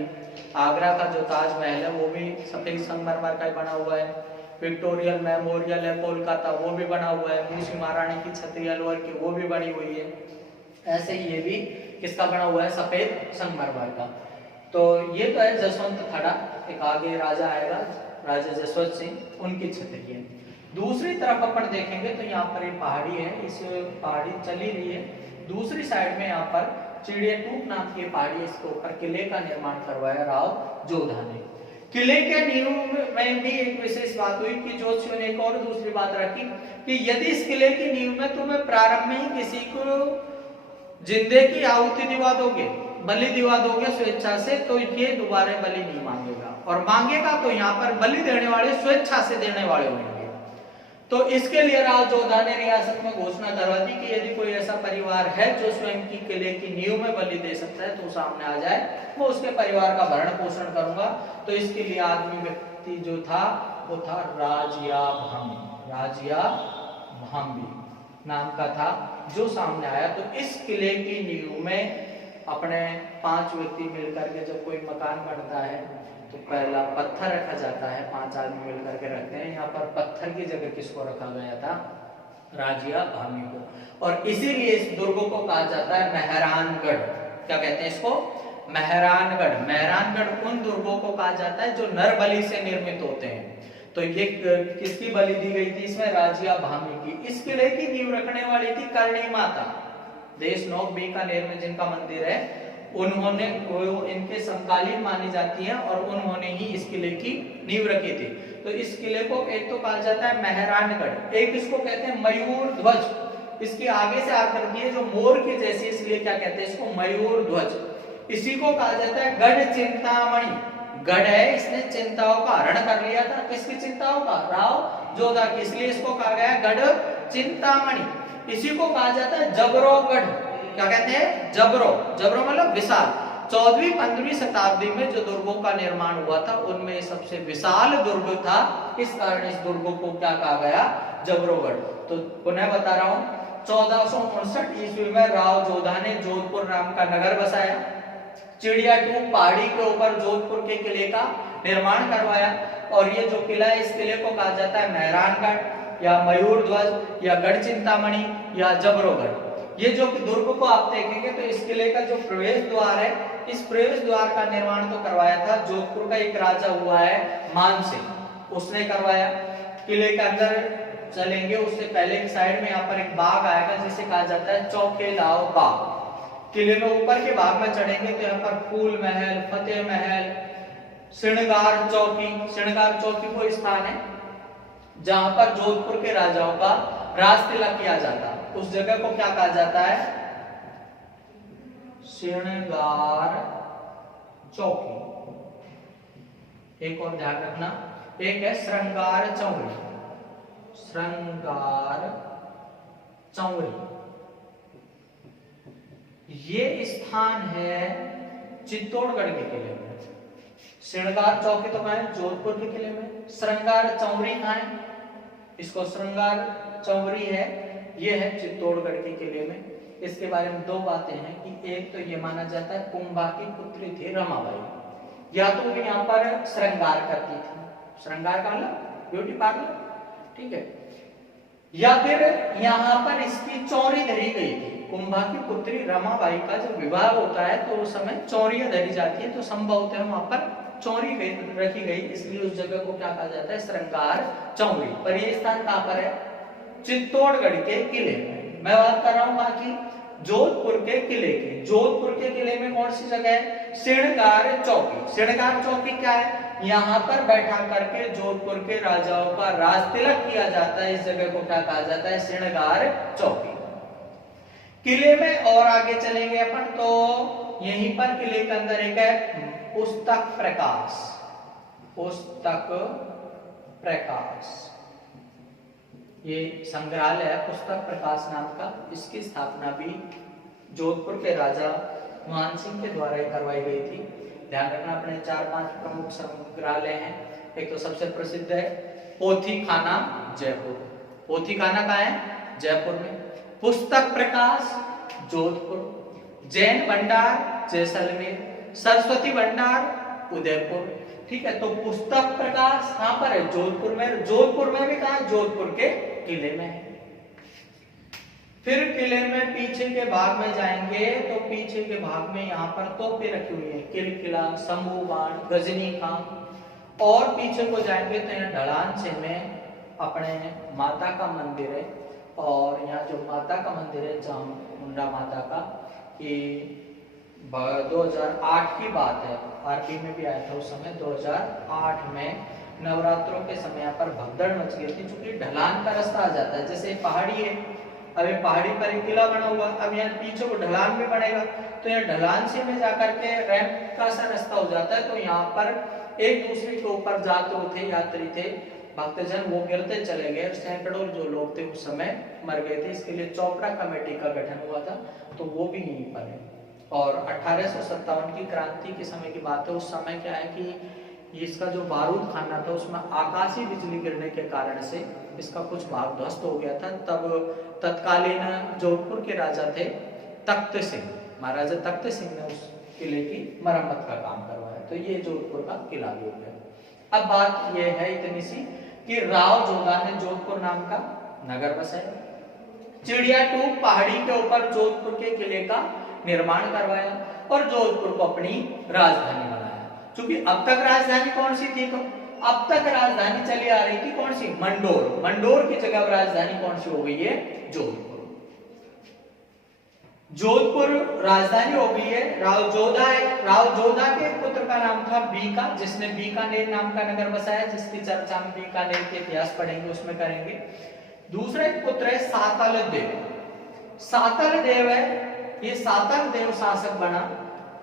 आगरा का जो ताजमहल है वो भी सफेद संगमरमर का बना हुआ है। विक्टोरियल मेमोरियल है कोलकाता, वो भी बना हुआ है। मूसी महारानी की छतरी अलवर की वो भी बनी हुई है। ऐसे ही ये भी किसका बना हुआ है? सफेद संगमरमर का। तो ये तो है जसवंत थड़ा। एक आगे राजा आएगा, राजा जसवंत सिंह, उनकी छतरी है। दूसरी तरफ अपन देखेंगे तो यहाँ पर एक पहाड़ी है, इस पहाड़ी चली रही है। दूसरी साइड में यहाँ पर चिड़िया टूक नाम की पहाड़ी, इसके ऊपर किले का निर्माण करवाया राव जोधा ने। किले के नींव में भी एक विशेष बात हुई कि ज्योतिषियों ने एक और दूसरी बात रखी कि यदि इस किले की नींव में तुम्हें प्रारंभ में ही किसी को जिंदे की आहुति दिवा दोगे, बलि दिवा दोगे स्वेच्छा से, तो ये दोबारा बलि नहीं मांगेगा। और मांगेगा तो यहाँ पर बलि देने वाले स्वेच्छा से देने वाले होंगे। तो इसके लिए राव जोधा ने रियासत में घोषणा करवा दी कि यदि कोई ऐसा परिवार है जो स्वयं की किले की नींव में बलि दे सकता है तो सामने आ जाए, वो उसके परिवार का भरण पोषण करूंगा। तो इसके लिए आदमी व्यक्ति जो था वो था राजिया भामी, राजिया भामी नाम का था, जो सामने आया। तो इस किले की नींव में अपने 5 व्यक्ति मिलकर के जब कोई मकान बनता है तो पहला पत्थर रखा जाता है, 5 आदमी मिलकर के रखते हैं। यहाँ पर पत्थर की जगह किसको रखा गया था? राजिया भामी को। और इसीलिए इस दुर्ग को कहा जाता है मेहरानगढ़। क्या कहते हैं इसको? मेहरानगढ़। मेहरानगढ़ उन दुर्गों को कहा जाता है जो नर बलि से निर्मित होते हैं। तो ये किसकी बलि दी गई थी इसमें? राजिया भामी की। इस किले की नींव रखने वाली थी करणी माता, देशनोक बीकानेर में जिनका मंदिर है, उन्होंने इनके समकालीन मानी जाती है और उन्होंने ही इस किले की नींव रखी थी। तो इस किले को एक तो कहा जाता है मेहरानगढ़, एक इसको कहते हैं मयूर ध्वज। इसकी आगे से आकृति है जो मोर की जैसी, इसलिए क्या कहते हैं इसको? मयूर ध्वज। इसी को कहा जाता है गढ़ चिंतामणि। गढ़ है, इसने चिंताओं का हरण कर लिया था। किसकी चिंताओं का? राव जोधा की, इसलिए इसको कहा गया गढ़ चिंतामणि। इसी को कहा जाता है जबरोगढ़। क्या कहते हैं? जबरो। जबरो मतलब विशाल। 14वीं 15वीं शताब्दी में जो दुर्गों का निर्माण हुआ था उनमें सबसे विशाल दुर्ग था, इस कारण इस दुर्ग को क्या कहा गया? जबरोगढ़। तो पुनः बता रहा हूं, 1459 ईस्वी में राव जोधा ने जोधपुर नाम का नगर बसाया। चिड़िया टूप पहाड़ी के ऊपर जोधपुर के किले का निर्माण करवाया। और ये जो किला है, इस किले को कहा जाता है मेहरानगढ़ या मयूर ध्वज या गढ़ चिंतामणि या जबरोगढ़। ये जो दुर्ग को आप देखेंगे तो इस किले का जो प्रवेश द्वार है, इस प्रवेश द्वार का निर्माण तो करवाया था जोधपुर का एक राजा हुआ है मानसिंह, उसने करवाया। किले के अंदर चलेंगे उससे पहले की साइड में यहाँ पर एक बाग आएगा जिसे कहा जाता है चौकेलाओ बाग। किले में ऊपर के भाग में चढ़ेंगे तो यहाँ पर फूल महल, फतेह महल, श्रृंगार चौकी। श्रृंगार चौकी वो स्थान है जहां पर जोधपुर के राजाओं का राज तिलक किया जाता। उस जगह को क्या कहा जाता है? श्रृंगार चौकी। एक और ध्यान रखना, एक है श्रृंगार चौरी। श्रृंगार चौरी ये स्थान है चित्तौड़गढ़ के किले में। श्रृंगार चौकी तो कहाँ है? जोधपुर के किले में। श्रृंगार चौरी कहाँ है? इसको श्रृंगार चौरी है, ये है चित्तौड़गढ़ के किले में। इसके बारे में 2 बातें हैं कि एक तो ये माना जाता है कुंभा की पुत्री थी रमाबाई, या तो वो यहाँ पर श्रृंगार करती थी। श्रृंगार का मतलब ब्यूटी पार्लर, ठीक है। या फिर यहाँ पर इसकी चौरी धरी गई थी। कुंभा की पुत्री रमाबाई का जब विवाह होता है तो उस समय चौरियां धरी जाती है, तो संभवतः वहां पर चौरी रखी गई, इसलिए उस जगह को क्या कहा जाता है? श्रृंगार चौरी। पर यह स्थान कहां पर है? चित्तौड़गढ़ के किले में। मैं बात कर रहा हूं बाकी जोधपुर के किले की। जोधपुर के किले में कौन सी जगह है? श्रृंगार चौकी। श्रृंगार चौकी क्या है? यहाँ पर बैठा करके जोधपुर के राजाओं का राज तिलक किया जाता है। इस जगह को क्या कहा जाता है? श्रृंगार चौकी। किले में और आगे चलेंगे अपन तो यहीं पर किले के अंदर एक है पुस्तक प्रकाश। पुस्तक प्रकाश ये संग्रहालय है पुस्तक प्रकाश नाम का। इसकी स्थापना भी जोधपुर के राजा मानसिंह के द्वारा ही करवाई गई थी। ध्यान रखना, अपने 4-5 प्रमुख संग्रहालय हैं। एक तो सबसे प्रसिद्ध है पोथी खाना जयपुर। पोथी खाना कहाँ है? जयपुर में। पुस्तक प्रकाश जोधपुर। जैन भंडार जैसलमेर। सरस्वती भंडार उदयपुर। ठीक है, तो पुस्तक प्रकाश कहां पर है? जोधपुर में। जोधपुर में भी कहा है? जोधपुर के किले में है। फिर किले में पीछे के भाग में जाएंगे तो पीछे के भाग में यहाँ पर तोपें रखी हुई है, किलकिला, शंभू बाण, गजनी खां। और पीछे को जाएंगे तो यहाँ ढलान से में अपने माता का मंदिर है। और यहाँ जो माता का मंदिर है चामुंडा माता का, ये 2008 की बात है, आरपी में भी आया था उस समय। 2008 में नवरात्रों के समय यहाँ पर भगदड़ मच गई थी, क्योंकि ढलान का रास्ता आ जाता है। जैसे पहाड़ी है, अभी पहाड़ी पर एक किला बना हुआ, अब यहाँ पीछे को ढलान भी बनेगा, तो यहाँ ढलान से में जाकर के रैंप का सा रास्ता हो जाता है। तो यहाँ पर एक दूसरे के ऊपर जाते थे यात्री थे, भक्तजन वो गिरते चले गए, सैकड़ों जो लोग थे उस समय मर गए थे। इसके लिए चोपड़ा कमेटी का गठन हुआ था, तो वो भी यहीं पर है। और 1857 की क्रांति के समय की बात है। उस समय क्या है कि इसका जो बारूद खाना था उसमें आकाशीय बिजली गिरने के कारण से इसका कुछ भाग ध्वस्त हो गया था। तब तत्कालीन जोधपुर के राजा थे तख्त सिंह, महाराजा तख्त सिंह ने उस किले की मरम्मत का काम करवाया। तो ये जोधपुर का किला भी हो गया। अब बात ये है इतनी सी कि राव जोधा ने जोधपुर नाम का नगर बसाया। चिड़िया टूप पहाड़ी के ऊपर जोधपुर के किले का निर्माण करवाया और जोधपुर को अपनी राजधानी बनाया। क्योंकि अब तक राजधानी कौन सी थी, तो अब तक राजधानी चली आ रही थी कौन सी, मंडोर। मंडोर की जगह राजधानी कौन सी हो गई है, जोधपुर। जोधपुर राजधानी हो गई है। राव जोधा के पुत्र का नाम था बीका, जिसने बीकानेर नाम का नगर बसाया, जिसकी चर्चा हम बीकानेर के इतिहास पढ़ेंगे उसमें करेंगे। दूसरा एक पुत्र है सातल देव। सातल देव है, ये सातल देव शासक बना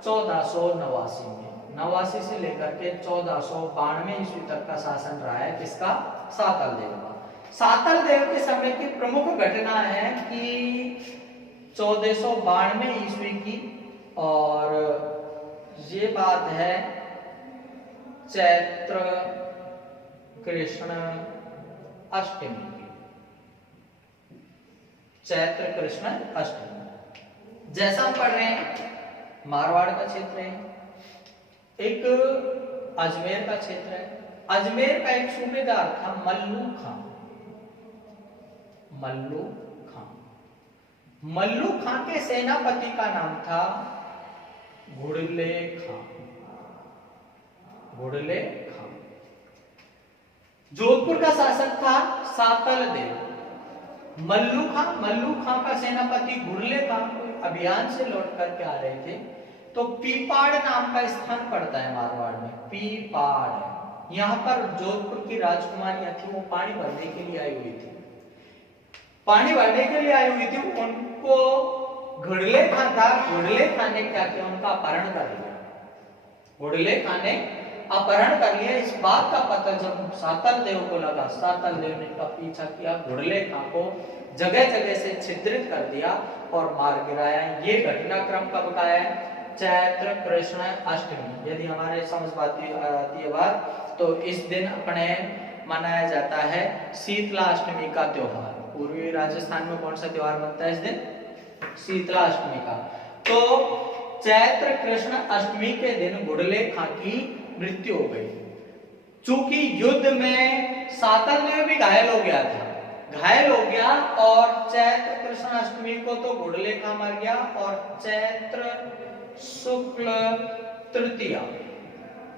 1489 में। 89 से लेकर के 1492 ईस्वी तक का शासन रहा है किसका, सातल देव का। सातल देव के समय की प्रमुख घटना है कि 1492 ईस्वी की, और ये बात है चैत्र कृष्ण अष्टमी की। चैत्र कृष्ण अष्टमी जैसा हम पढ़ रहे हैं, मारवाड़ का क्षेत्र है, एक अजमेर का क्षेत्र है। अजमेर का एक सूबेदार था मल्लू खां। मल्लू खां, मल्लू खां के सेनापति का नाम था घुड़ले खां। घुड़ले खां। जोधपुर का शासक था सातल देव। मल्लू खां का सेनापति घुड़ले खां अभियान से लौट करके आ रहे थे, तो पीपाड़ नाम का स्थान पड़ता है मारवाड़ में, पीपाड़। यहाँ पर जोधपुर की राजकुमारियां थी, वो पानी भरने के लिए आई हुई थी। पानी भरने के लिए आई हुई थी, उनको घुड़ले खां था, घुड़ले खां ने क्या किया, उनका अपहरण कर लिया। घुड़ले खां ने अपहरण कर लिया। इस बात का पता जब सातल देव को लगा, सातल देव ने का पीछा किया, घुड़ले खां को जगह जगह से छिद्रित कर दिया और मार गिराया। ये घटनाक्रम कब का है, चैत्र कृष्ण अष्टमी। यदि हमारे समझ आती है बात, तो इस दिन अपने मनाया जाता है शीतला अष्टमी का त्योहार। पूर्वी राजस्थान में कौन सा त्योहार बनता है इस दिन, शीतला अष्टमी का। तो चैत्र कृष्ण अष्टमी के दिन घुड़ले खां की मृत्यु हो गई। चूंकि युद्ध में सातल देव भी घायल हो गया था, घायल हो गया, और चैत्र कृष्ण अष्टमी को तो घुड़ले खां मर गया, और चैत्र शुक्ल तृतीया,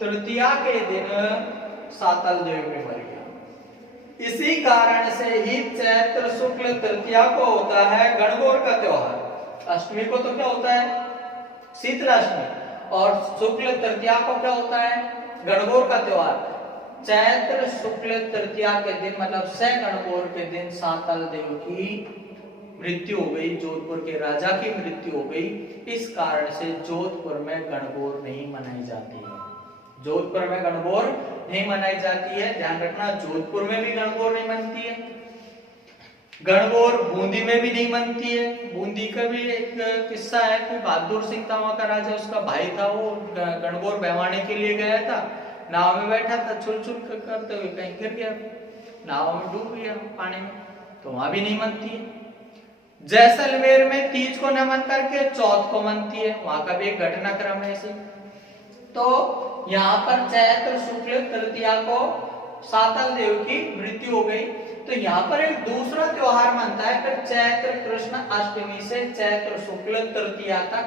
तृतीया के दिन सातल देव भी मर गया। इसी कारण से ही चैत्र शुक्ल तृतीया को होता है गणगौर का त्योहार। अष्टमी को तो क्या होता है, शीतलाष्टमी, और शुक्ल तृतीया को क्या होता है, गणगौर का त्योहार। चैत्र शुक्ल तृतीया के दिन मतलब से गणगौर के दिन सातल देव की मृत्यु हो गई, जोधपुर के राजा की मृत्यु हो गई। इस कारण से जोधपुर में गणगौर नहीं मनाई जाती है। जोधपुर में गणगौर नहीं मनाई जाती है, ध्यान रखना। जोधपुर में भी गणगौर नहीं मनती है, गणगौर बूंदी में भी नहीं मनती है। बूंदी का भी एक किस्सा है कि बहादुर सिंह था वहां का राजा, उसका भाई था, वो गणगौर बहवाने के लिए गया था, नाव में बैठा था, छुल छुल करते हुए कहीं गिर गया, नाव में डूब गया पानी में, तो वहां भी नहीं मनती है। जैसलमेर में तीज को नमन करके चौथ को मनती है, वहां का भी एक घटनाक्रम है ऐसे। तो यहाँ पर चैत्र शुक्ल तृतीया को सातल देव की मृत्यु हो गई, तो यहाँ पर एक दूसरा त्योहार मनता है फिर चैत्र कृष्ण अष्टमी से चैत्र शुक्ल तृतीया तक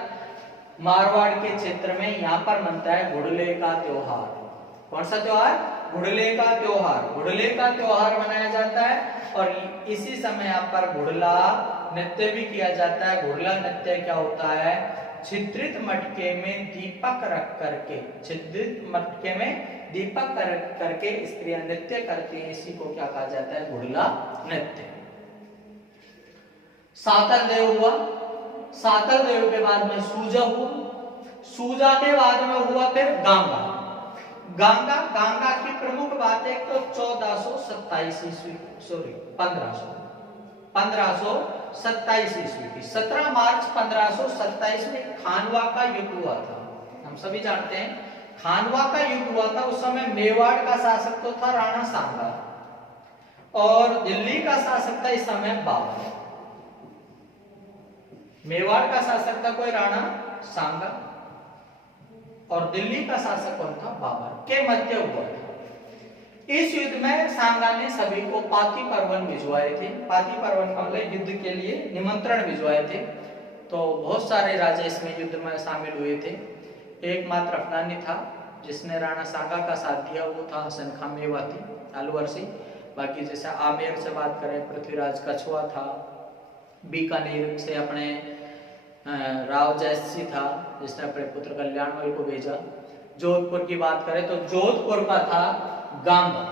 मारवाड़ के क्षेत्र में यहाँ पर मनता है घुड़ले का त्योहार। कौन सा त्योहार, घुड़ले का त्योहार। घुड़ले का त्योहार मनाया जाता है, और इसी समय यहाँ पर घुड़ला नृत्य भी किया जाता है। घुड़ला नृत्य क्या होता है, छिद्रित मटके में दीपक रख करके, छिद्रित मटके में दीपक करके स्त्रियां नृत्य करती हैं, इसी को क्या कहा जाता है, घुड़ला नृत्य। सातल देव हुआ, सातल देव के बाद में सूजा हुआ, सूजा के बाद में हुआ फिर गांगा। गंगा गंगा की प्रमुख बात है तो 1427 ईस्वी, सॉरी 1527 ईस्वी की 17 मार्च 1527 में खानवा का युद्ध हुआ था। हम सभी जानते हैं खानवा का युद्ध हुआ था। उस समय मेवाड़ का शासक तो था राणा सांगा और दिल्ली का शासक था इस समय बाबर। मेवाड़ का शासक था कोई राणा सांगा और दिल्ली का शासक कौन था, बाबर के मध्य हुआ था। इस युद्ध में सांगा ने सभी को पाती पर्वन भिजवाए थे। पाती पर्वन का मतलब युद्ध के लिए निमंत्रण भिजवाए थे। तो बहुत सारे राजा इसमें युद्ध में शामिल हुए थे। एकमात्र अफगानी था जिसने राणा सांगा का साथ दिया, वो था हसन खां मेवाती अलवर से। बाकी जैसे आमेर से बात करें पृथ्वीराज कछुआ था, बीकानेर से अपने राव जयसिंह था जिसने अपने पुत्र कल्याणमल को भेजा। जोधपुर की बात करें तो जोधपुर का था गांगा।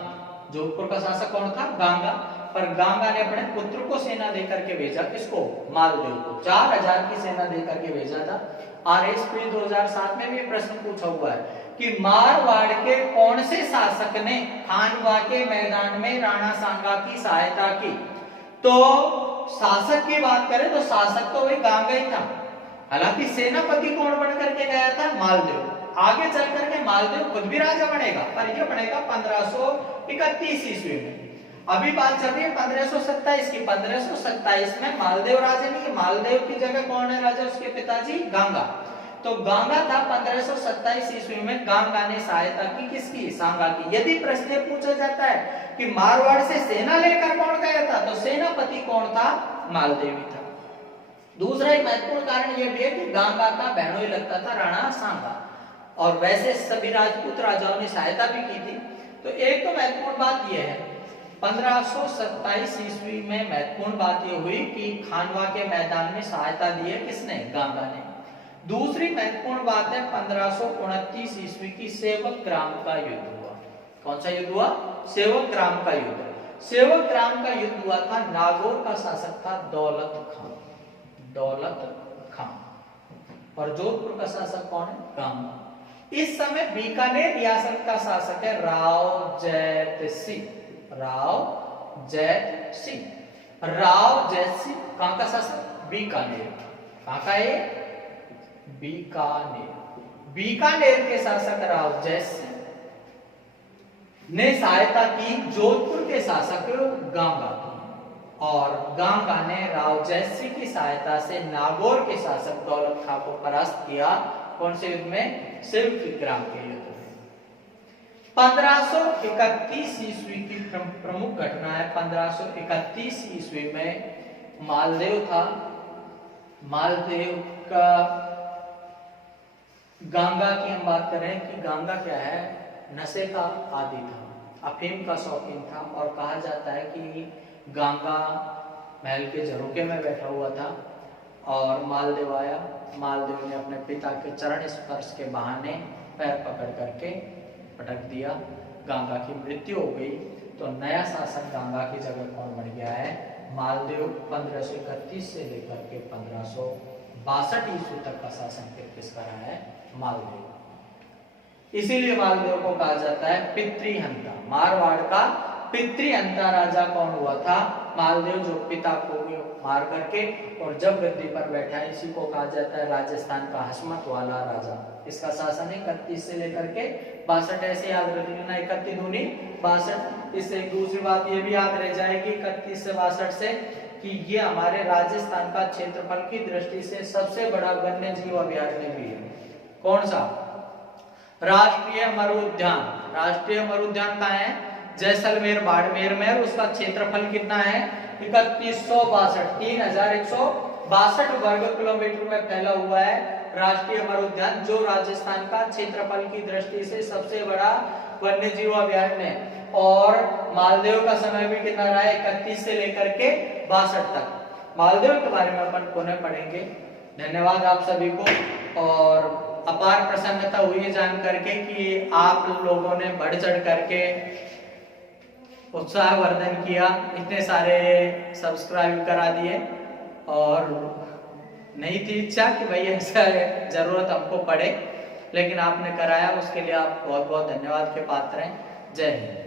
जोधपुर का शासक कौन था, गांगा। पर गांगा ने अपने पुत्र को सेना देकर के भेजा, किसको, मालदेव को। 4000 की सेना देकर के भेजा था। आरएसपी 2007 में भी प्रश्न पूछा हुआ है कि मारवाड़ के कौन से शासक ने खानवा के मैदान में राणा सांगा की सहायता की। तो शासक की बात करें तो शासक तो वही गांगा ही था। हालांकि सेनापति कौन बन करके गया था, मालदेव। आगे चल करके मालदेव खुद भी राजा बनेगा, पर यह बनेगा 1531 ईस्वी में। अभी बात चल रही है 1527 की। 1527 में मालदेव राजा नहीं, मालदेव की जगह कौन है राजा, उसके पिताजी गांगा। तो गांगा था 1527 ईस्वी में। गांगा ने सहायता की किसकी, सांगा की। यदि प्रश्न पूछा जाता है कि मारवाड़ से सेना लेकर कौन गया था, तो सेनापति कौन था, मालदेवी था। दूसरा एक महत्वपूर्ण कारण यह भी है कि गांगा का बहनोई लगता था राणा सांगा, और वैसे सभी राजपूत राजाओं ने सहायता भी की थी। तो एक तो महत्वपूर्ण बात यह है 1527 ईस्वी में महत्वपूर्ण बात यह हुई कि खानवा के मैदान में सहायता दी है किसने, गांगा ने। दूसरी महत्वपूर्ण बात है 1529 ईस्वी की सेवक ग्राम का युद्ध हुआ। कौन सा युद्ध हुआ, सेवक ग्राम का युद्ध। सेवक ग्राम का युद्ध हुआ था, नागौर का शासक था दौलत खां। दौलत खां और जोधपुर का शासक कौन है, गांगा। इस समय बीकानेर रियासत का शासक है राव जैत सिंह। राव जैत सिंह, राव जैत सिंह कहां का शासक, बीकानेर। कहां का है, बीकानेर। बीकानेर के शासक राव जैत सिंह ने सहायता की जोधपुर के शासक गांगा की, और गांगा ने राव जैत सिंह की सहायता से नागौर के शासक दौलत खां को परास्त किया। कौन से युद्ध में, सेवक ग्राम के युद्ध में। 1531 ईस्वी की प्रमुख घटना है। 1531 ईस्वी में मालदेव था। मालदेव का गांगा की हम बात करें कि गांगा क्या है, नशे का आदी था, अफीम का शौकीन था। और कहा जाता है कि गांगा महल के झरोखे में बैठा हुआ था और मालदेव आया। मालदेव ने अपने पिता के चरण स्पर्श के बहाने पैर पकड़ करके पटक दिया, गांगा की मृत्यु हो गई। तो नया शासक गांगा की जगह कौन बन गया है, मालदेव। 1531 से लेकर के 1562 ईस्वी तक का शासन किसका रहा है, मालदेव। इसीलिए मालदेव को कहा जाता है पितृहंता। मारवाड़ का पितृहंता राजा कौन हुआ था, मालदेव, जो पिता को मार करके और जब गद्दी पर बैठा, इसी को कहा जाता है राजस्थान का हसमत वाला राजा। इसका शासन 31 से लेकर के 62, ऐसे याद रख लेना, 31 दूनी 62। इससे एक दूसरी बात ये भी याद रह जाएगी 31 से 62 से कि ये हमारे राजस्थान का क्षेत्रफल की दृष्टि से सबसे बड़ा वन्य जीव अभयारण्य भी है। कौन सा, राष्ट्रीय मरुद्यान। राष्ट्रीय मरुद्यान कहाँ है, जैसलमेर बाड़मेर में। उसका क्षेत्रफल कितना है, 3162, 3162 वर्ग किलोमीटर में फैला हुआ है राष्ट्रीय मरुद्यान, जो राजस्थान का क्षेत्रफल की दृष्टि से सबसे बड़ा वन्य जीव अभयारण्य है। और मालदेव का समय भी कितना रहा है, 31 से लेकर के 62 तक। मालदेव के बारे में अपन पुनः पढ़ेंगे। धन्यवाद आप सभी को, और अपार प्रसन्नता हुई है जान करके कि आप लोगों ने बढ़ चढ़ करके उत्साहवर्धन किया, इतने सारे सब्सक्राइब करा दिए। और नहीं थी इच्छा कि भाई ऐसा जरूरत हमको पड़े, लेकिन आपने कराया, उसके लिए आप बहुत बहुत धन्यवाद के पात्र हैं। जय हिंद।